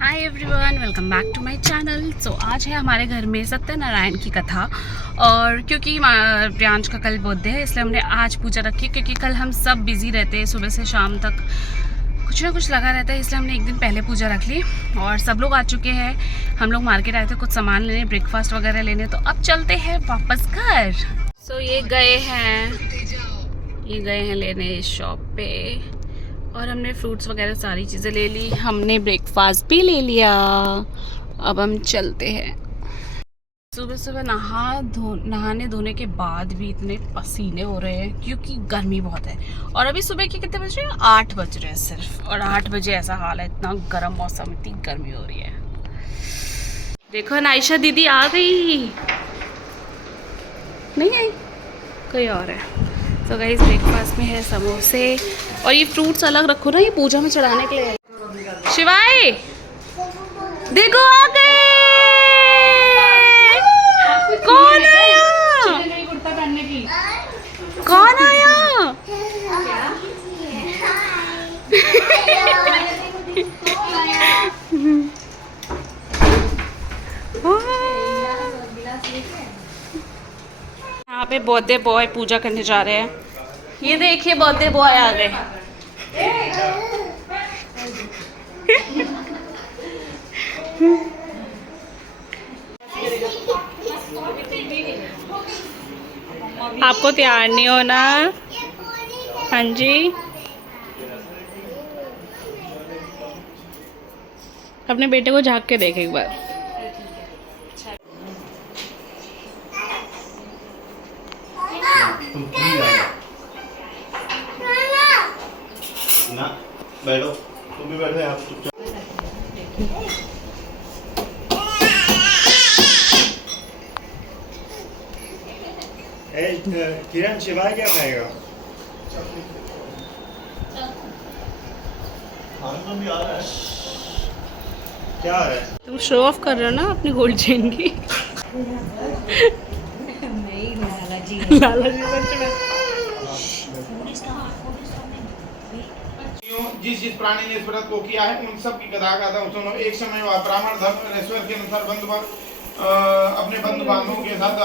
Hi everyone, welcome back to my channel. So आज है हमारे घर में सत्यनारायण की कथा। और क्योंकि प्रियांश का कल बर्थडे है, इसलिए हमने आज पूजा रखी। क्योंकि कल हम सब बिज़ी रहते हैं, सुबह से शाम तक कुछ ना कुछ लगा रहता है, इसलिए हमने एक दिन पहले पूजा रख ली। और सब लोग आ चुके हैं। हम लोग मार्केट आए थे कुछ सामान लेने, ब्रेकफास्ट वगैरह लेने, तो अब चलते हैं वापस घर। सो ये गए हैं लेने शॉप पे, और हमने फ्रूट्स वगैरह सारी चीज़ें ले ली। हमने ब्रेकफास्ट भी ले लिया। अब हम चलते हैं। सुबह सुबह नहाने धोने के बाद भी इतने पसीने हो रहे हैं क्योंकि गर्मी बहुत है। और अभी सुबह के कितने बज रहे हैं? 8 बज रहे हैं सिर्फ। और 8 बजे ऐसा हाल है, इतना गर्म मौसम, इतनी गर्मी हो रही है। देखो नाइशा दीदी आ गई। नहीं आई, कोई और है। तो गाइस ब्रेकफास्ट में है समोसे, और ये फ्रूट्स अलग रखो ना, ये पूजा में चढ़ाने के लिए। शिवाय देखो आ गए। कौन आया? कौन आया? यहाँ पे बर्थडे बॉय पूजा करने जा रहे हैं। ये देखिए बर्थडे बॉय आ गए। आपको तैयार नहीं होना? हाँ जी, अपने बेटे को झाँक के देख एक बार। ना बैठो, तुम भी बैठो आप चुपचाप। किरण शिवाय क्या खाएगा? खाने भी आ रहा है। क्या आ रहा है? तुम शो ऑफ कर रहे हो ना अपनी गोल्ड चेन की। लाला जी सच में। जिस प्राणी ने इस व्रत को किया है उन सब की कथा गाथा सुनो। एक समय वह ब्राह्मण धर्मेश्वर के अनुसार अपने बंधु बांधवों के साथ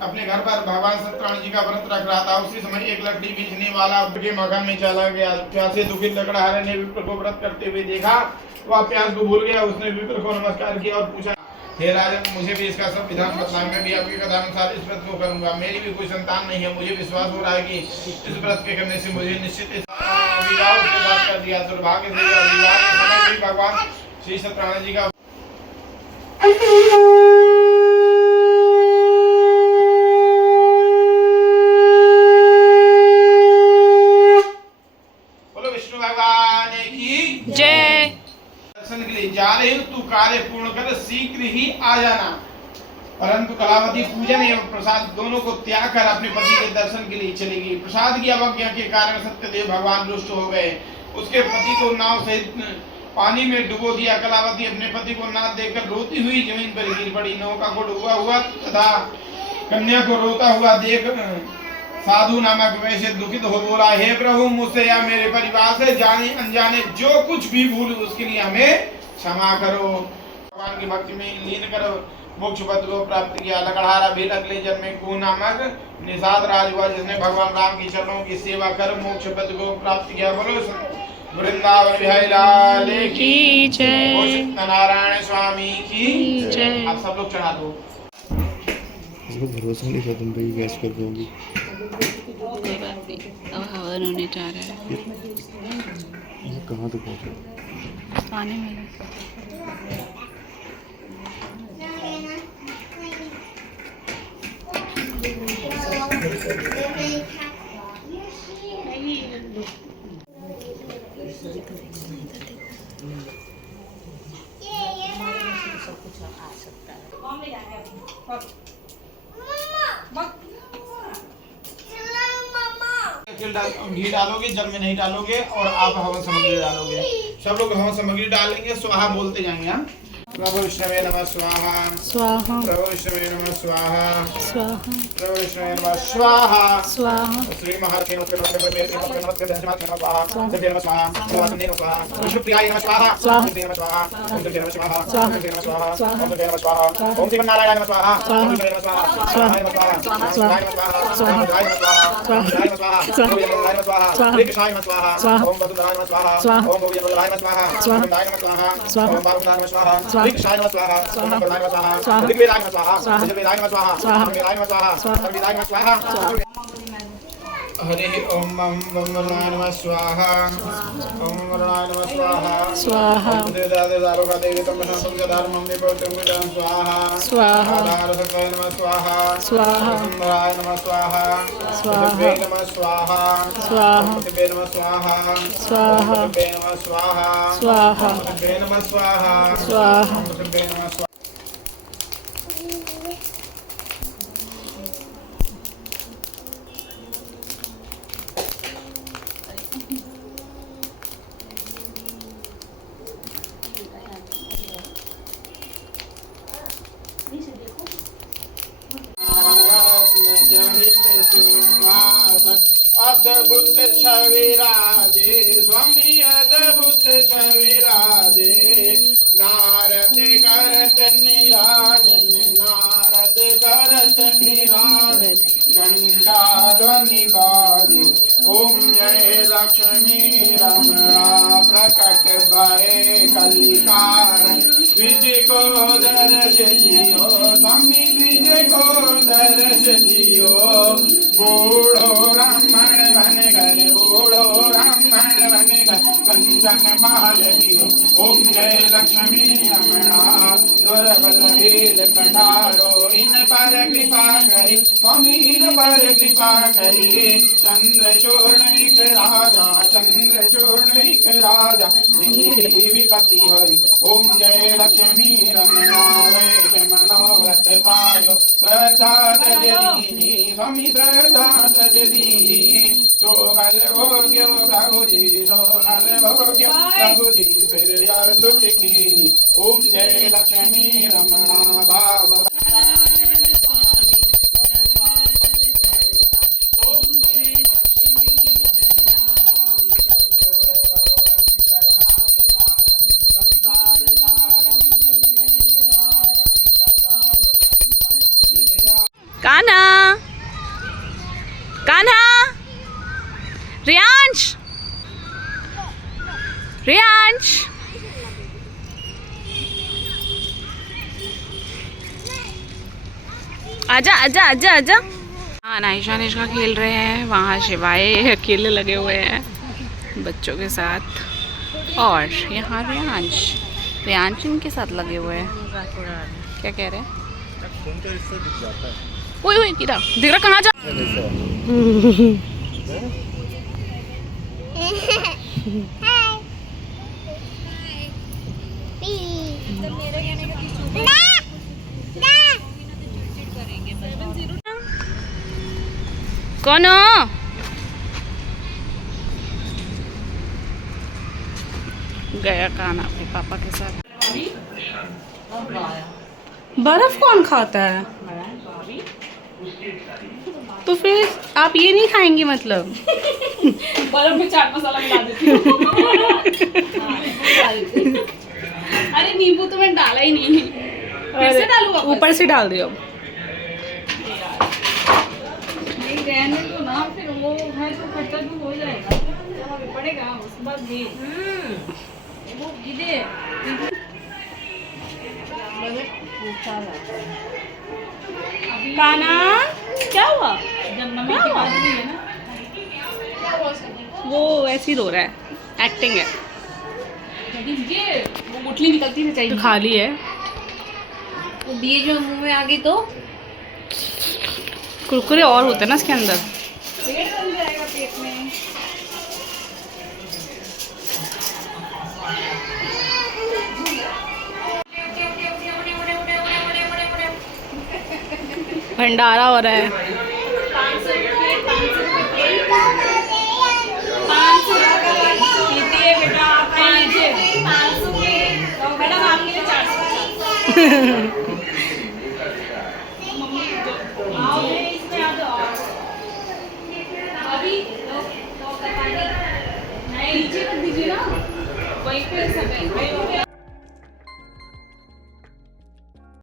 अपने घर पर भगवान सत्यनारायण जी का व्रत रख रहा था। उसी समय एक लकड़ी बेचने वाला के मकान में चला गया। प्यासे दुखित लकड़हारे ने विप्र को व्रत करते हुए देखा। वह प्यास को भूल गया। उसने विप्र को नमस्कार किया और पूछा, हे राजन, मुझे भी इसका सब विधान बताएं। मैं भी आपकी कथा अनुसार इस व्रत को करूंगा। मेरी भी कोई संतान नहीं है। मुझे विश्वास हो रहा है कि इस व्रत के करने से मुझे निश्चित विवाह के साथ कर दिया। दुर्भाग्य से विवाह के समय भी भगवान श्री सत्यनारायण जी का बोलो विष्णु भगवान की जय। दर्शन के लिए जा रहे हो, तू कार्य पूर्ण कर, शीघ्र ही आ जाना। परंतु कलावती पूजन एवं प्रसाद दोनों को त्याग कर अपने पति के दर्शन के लिए चली गई। प्रसाद की अवज्ञा के कारण सत्यदेव भगवान रुष्ट हो गए। उसके पति को नाव सहित पानी में डुबो दिया। कलावती अपने पति को ना देखकर रोती हुई जमीन पर गिर पड़ी। नौका को डूबा हुआ तथा कन्या को रोता हुआ देख साधु नामक वैसे दुखित हो बोला, हे प्रभु, मुझसे या मेरे परिवार से जाने अनजाने जो कुछ भी भूल उसके लिए हमें क्षमा करो। भगवान की भक्ति में लीन करो। मोक्ष पद को प्राप्त किया। लकड़हारा भी अगले जन्म में कु नामक निषाद राज हुआ, जिसने भगवान राम की चरणों की सेवा कर मोक्ष पद को प्राप्त किया। बोलो वृंदावन बिहारी लाल की जय। सत्यनारायण स्वामी की जय। आप सब लोग चढ़ा दो। भरोसा नहीं था तुम पे गैस कर दोगी। कोई बात नहीं, अब हवन होने जा रहा है। ये कहाँ तक पहुँचे? पानी में घी डालोगे, जल में नहीं डालोगे, और आप हवन सामग्री डालोगे। सब लोग हवन सामग्री डालेंगे, स्वाहा बोलते जाएंगे। प्रभु विष्णवे नमः स्वाहा स्वाहा प्रभु विष्णवे नमः स्वाहा स्वाहा प्रभु विष्णवे नमः स्वाहा स्वाहा श्री महालक्ष्मी नमस्ते नमस्ते नमस्ते नमस्ते नमस्ते स्वाहा देवी नमः स्वाहा स्वाहा नमः स्वाहा विष्णुप्रियाय नमः स्वाहा स्वाहा देवी नमः स्वाहा ओम देवी नमः स्वाहा स्वाहा ओम देवी नमः स्वाहा स्वाहा ओम देवी नमः स्वाहा ओम श्रीमन्नारायण नमः स्वाहा स्वाहा ओम देवी नमः स्वाहा स्वाहा नमः स्वाहा स्वाहा नमः स्वाहा स्वाहा नमः स्वाहा स्वाहा नमः स्वाहा स्वाहा ओम नमः स्वाहा स्वाहा श्री कृष्णाय नमः स्वाहा स्वाहा ओम वसुदेवाय नमः स्वाहा स्वाहा ओम गोविंदाय नमः स्वाहा स्वाहा ओम दाय नमः स्वाहा स्वाहा ओम बालकृष्णाय नमः स्वाहा स्वाहा श्री कृष्णाय नमः स्वाहा स्वाहा ओम प्रदाय नमः स्वाहा स्वाहा ऋग्वेदाय नमः स्वाहा स्वाहा यजुर्वेदाय नमः स्वाहा स्वाहा सामवेदाय नमः स्वाहा स्वाहा सर्ववेदाय नमः स्वाहा हरि ओम वरुणाय नमः स्वाहा ओम वरुणाय नमः स्वाहा स्वाहा देवदारोगा देवी तम शांतं धर्मं देवोत्तम विदां स्वाहा स्वाहा आधार सत्ताय नमः स्वाहा स्वाहा सुंदराय नमः स्वाहा स्वाहा देवे नमः स्वाहा स्वाहा देवे नमः स्वाहा स्वाहा देवे नमः स्वाहा स्वाहा देवे नमः स्वाहा स्वाहा देवे नमः स्वाहा अद्भुत छविराजे स्वामी अद्भुत छविराजे नारद करत निराजन नारद करत निराजन घंटा ध्वनि बाजे ओम जय लक्ष्मी रमणा प्रकट भय कलिकार द्विज को दर्श दियो स्वामी द्विज को दर्श दियो बूढ़ो ब्राह्मण बन कर बूढ़ो ब्राह्मण बन कर कंचन महल कियो ओम जय लक्ष्मी रमणा दुर्बल भेद कटारो इन पर कृपा करी स्वामी इन पर कृपा करी चंद्रचूर्ण राजा चंद्रचूर्ण राजा विपति हरि ओम जय लक्ष्मी रमणा वैश मनोरथ पायो श्रद्धा तजदीनी स्वामी श्रद्धा तजदीनी शोभल भोग्यो प्रभु जी शोभल भोग्यो प्रभु जी फिर यार स्तुति कीनी ओम जय लक्ष्मी रमणा भाव कान्हा कान्हा रियांश रियांश आजा आजा आजा आजा। हाँ नाइशा निशा खेल रहे हैं, वहाँ शिवाय अकेले लगे हुए हैं बच्चों के साथ, और यहाँ रियांश इनके साथ लगे हुए हैं। क्या कह रहे हैं? ओए ओए गिरा, दिख रहा कहाँ जा? कौन हो? गया कान्हा अपने पापा के साथ। बर्फ कौन खाता है? तो फिर आप ये नहीं खाएंगी मतलब? बर्फ में चाट मसाला मिला देती हूँ। अरे नींबू तो मैंने डाला ही नहीं, फिर से डालूँ वापस? ऊपर से डाल दियो। नहीं रहने दो ना, फिर वो है तो खट्टा भी हो जाएगा, पड़ेगा उसके बाद भी वो गिरे। कान्हा क्या हुआ? जब नमक की बात हुई है ना, वो ऐसे ही रो रहा है, एक्टिंग है। ये वो गुठली निकलती नहीं चाहिए। तो खाली है, वो बीज जो मुंह में आ गई तो कुरकुरे और होते हैं ना इसके अंदर। पेट बन जाएगा पेट में। भंडारा हो रहा है। 500 रुपये पीती है बेटा, आप 500 के मैडम आपके लिए 450। आओ इसमें आ जाओ अभी नहीं नीचे कर दीजिए ना वहीं पे सब है